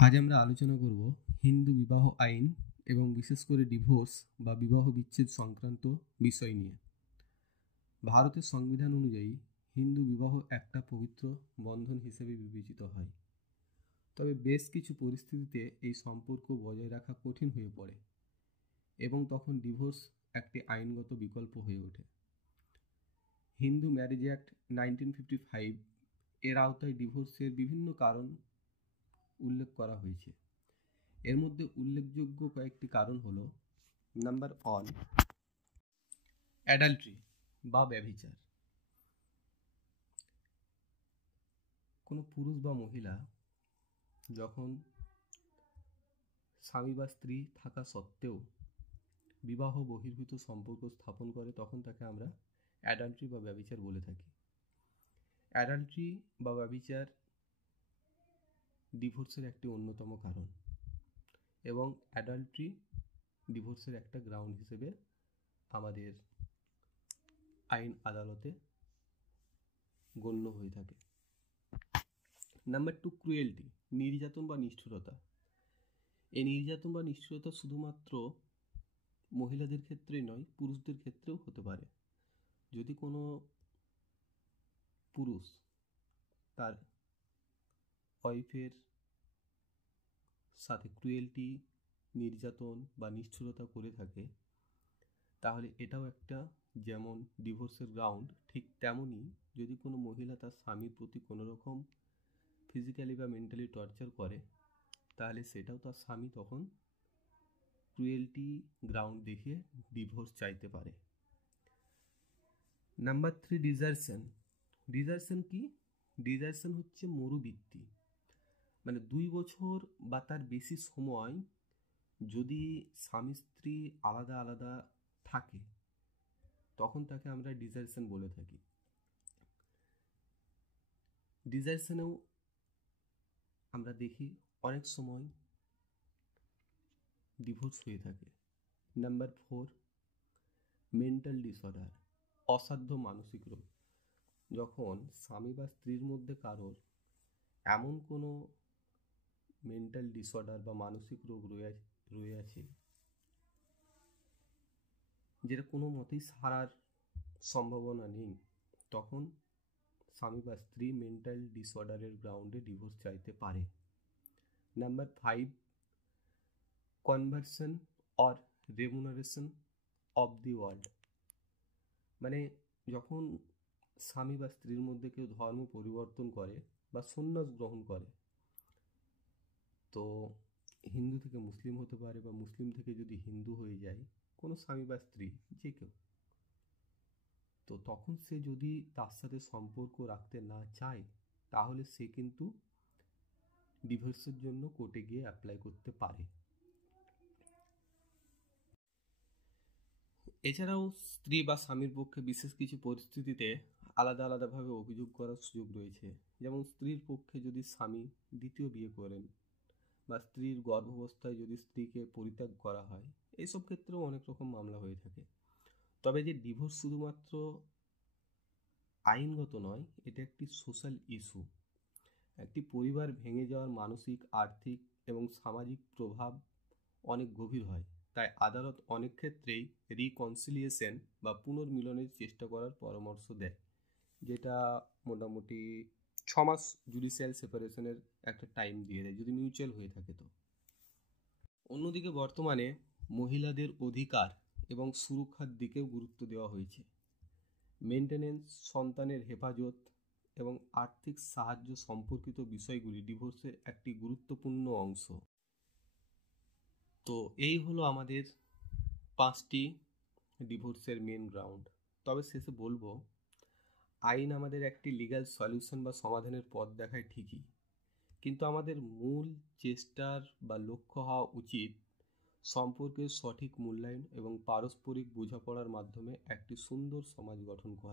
আজ আমরা আলোচনা করব হিন্দু বিবাহ আইন এবং বিশেষ করে ডিভোর্স বা বিবাহ বিচ্ছেদ সংক্রান্ত বিষয় নিয়ে। ভারতের সংবিধান অনুযায়ী হিন্দু বিবাহ একটা পবিত্র বন্ধন হিসেবে বিবেচিত হয়, তবে বেশ কিছু পরিস্থিতিতে এই সম্পর্ক বজায় রাখা কঠিন হয়ে পড়ে এবং তখন ডিভোর্স একটি আইনগত বিকল্প হয়ে ওঠে। হিন্দু ম্যারেজ অ্যাক্ট 1955 এর আওতায় ডিভোর্সের বিভিন্ন কারণ উল্লেখ করা হয়েছে। এর মধ্যে উল্লেখযোগ্য কয়েকটি কারণ হলো: নাম্বার 1, অ্যাডাল্ট্রি বা ব্যভিচার। কোনো পুরুষ বা মহিলা যখন স্বামী বা স্ত্রী থাকা সত্ত্বেও বিবাহ বহির্ভূত সম্পর্ক স্থাপন করে, তখন তাকে আমরা অ্যাডাল্ট্রি বা ব্যভিচার বলে থাকি। অ্যাডাল্ট্রি বা ব্যভিচার ডিভোর্সের একটি অন্যতম কারণ এবং অ্যাডাল্ট্রি ডিভোর্সের একটা গ্রাউন্ড হিসেবে আমাদের আইন আদালতে গণ্য হয়ে থাকে। নাম্বার 2, ক্রুয়েলটি, নির্যাতন বা নিষ্ঠুরতা। এই নির্যাতন বা নিষ্ঠুরতা শুধুমাত্র মহিলাদের ক্ষেত্রেই নয়, পুরুষদের ক্ষেত্রেও হতে পারে। যদি কোনো পুরুষ তার ওয়াইফের সাথে ক্রুয়েলটি, নির্যাতন বা নিষ্ঠুরতা করে থাকে, তাহলে এটাও একটা, যেমন ডিভোর্সের গ্রাউন্ড, ঠিক তেমনই যদি কোনো মহিলা তার স্বামীর প্রতি কোনো রকম ফিজিক্যালি বা মেন্টালি টর্চার করে, তাহলে সেটাও তার স্বামী তখন ক্রুয়েলটি গ্রাউন্ড দেখিয়ে ডিভোর্স চাইতে পারে। নাম্বার 3, ডিজার্শন। ডিজার্শন কি? ডিজার্শন হচ্ছে মরুবৃত্তি, মানে 2 বছর বা তার বেশি সময় যদি স্বামী স্ত্রী আলাদা আলাদা থাকে, তখন তাকে আমরা ডিজার্শন বলে থাকি। ডিজার্শনেও আমরা দেখি অনেক সময় ডিভোর্স হয়ে থাকে। নাম্বার 4, মেন্টাল ডিসঅর্ডার, অসাধ্য মানসিক রোগ। যখন স্বামী বা স্ত্রীর মধ্যে কারোর এমন কোনো মেন্টাল ডিসঅর্ডার বা মানসিক রোগ রয়ে আছে যেটা কোনো মতেই সারার সম্ভাবনা নেই, তখন স্বামী বা স্ত্রী মেন্টাল ডিসঅর্ডারের গ্রাউন্ডে ডিভোর্স চাইতে পারে। Number 5, conversion or remuneration of the world, মানে যখন স্বামী বা স্ত্রীর মধ্যে কেউ ধর্ম পরিবর্তন করে বা সন্ন্যাস গ্রহণ করে, তো হিন্দু থেকে মুসলিম হতে পারে বা মুসলিম থেকে যদি হিন্দু হয়ে যায় কোনো স্বামী বা স্ত্রী, যে কেউ, তো তখন সে যদি তার সাথে সম্পর্ক রাখতে না চায়, তাহলে সে কিন্তু ডিভোর্সের জন্য কোর্টে গিয়ে অ্যাপ্লাই করতে পারে। এছাড়াও স্ত্রী বা স্বামীর পক্ষে বিশেষ কিছু পরিস্থিতিতে আলাদা আলাদাভাবে অভিযোগ করার সুযোগ রয়েছে। যেমন স্ত্রীর পক্ষে যদি স্বামী দ্বিতীয় বিয়ে করেন বা স্ত্রীর গর্ভাবস্থায় যদি স্ত্রীকে পরিত্যাগ করা হয়, এইসব ক্ষেত্রেও অনেক রকম মামলা হয়ে থাকে। তবে যে ডিভোর্স শুধুমাত্র আইনগত নয়, এটা একটি সোশ্যাল ইস্যু। একটি পরিবার ভেঙে যাওয়ার মানসিক, আর্থিক এবং সামাজিক প্রভাব অনেক গভীর হয়, তাই আদালত অনেক ক্ষেত্রেই রিকনসিলিয়েশন বা পুনর্মিলনের চেষ্টা করার পরামর্শ দেয়, যেটা মোটামুটি 6 মাস জুডিশিয়াল সেপারেশনের একটা টাইম দিয়ে দেয় যদি মিউচুয়াল হয়ে থাকে। তো অন্যদিকে বর্তমানে মহিলাদের অধিকার এবং সুরক্ষার দিকেও গুরুত্ব দেওয়া হয়েছে। মেনটেনেন্স, সন্তানের হেফাজত এবং আর্থিক সাহায্য সম্পর্কিত বিষয়গুলি ডিভোর্সের একটি গুরুত্বপূর্ণ অংশ। তো এই হলো আমাদের 5টি ডিভোর্সের মেন গ্রাউন্ড। তবে শেষে বলবো, আইন আমাদের একটি লিগ্যাল সলিউশন বা সমাধানের পথ দেখায় ঠিকই, কিন্তু আমাদের মূল চেষ্টার বা লক্ষ্য হওয়া উচিত সম্পর্কের সঠিক মূল্যায়ন এবং পারস্পরিক বোঝাপড়ার মাধ্যমে একটি সুন্দর সমাজ গঠন করা।